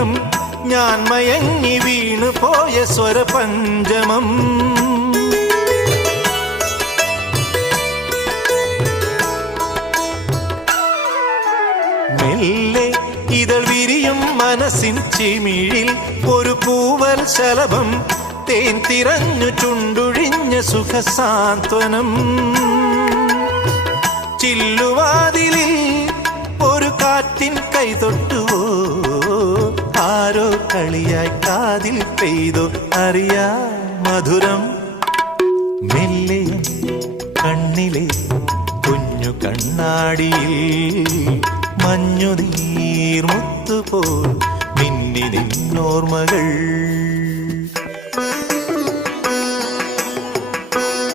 ഈണം ഞാൻ മയങ്ങി വീണു പോയ സ്വരപഞ്ചമം. മെല്ലെ ഇതൾ വിരിയും മനസ്സിൻ ചിമിഴിൽ ഒരു പൂവൽ ശലഭം തേൻ തിരഞ്ഞു ചുണ്ടൊഴിഞ്ഞ സുഖസാന്ത്വനം. ചില്ലുവാതിലിൽ ഒരു കാറ്റിൻ കൈതൊട്ടുവോ, ആരോ കളിയായി കാതിൽ പെയ്തോ അറിയാ മധുരം. മെല്ലെ കണ്ണിലെ കുഞ്ഞു കണ്ണാടിയിൽ മഞ്ഞുനീർ മുത്തുപോൽ മിന്നി നിന്നോർമകൾ.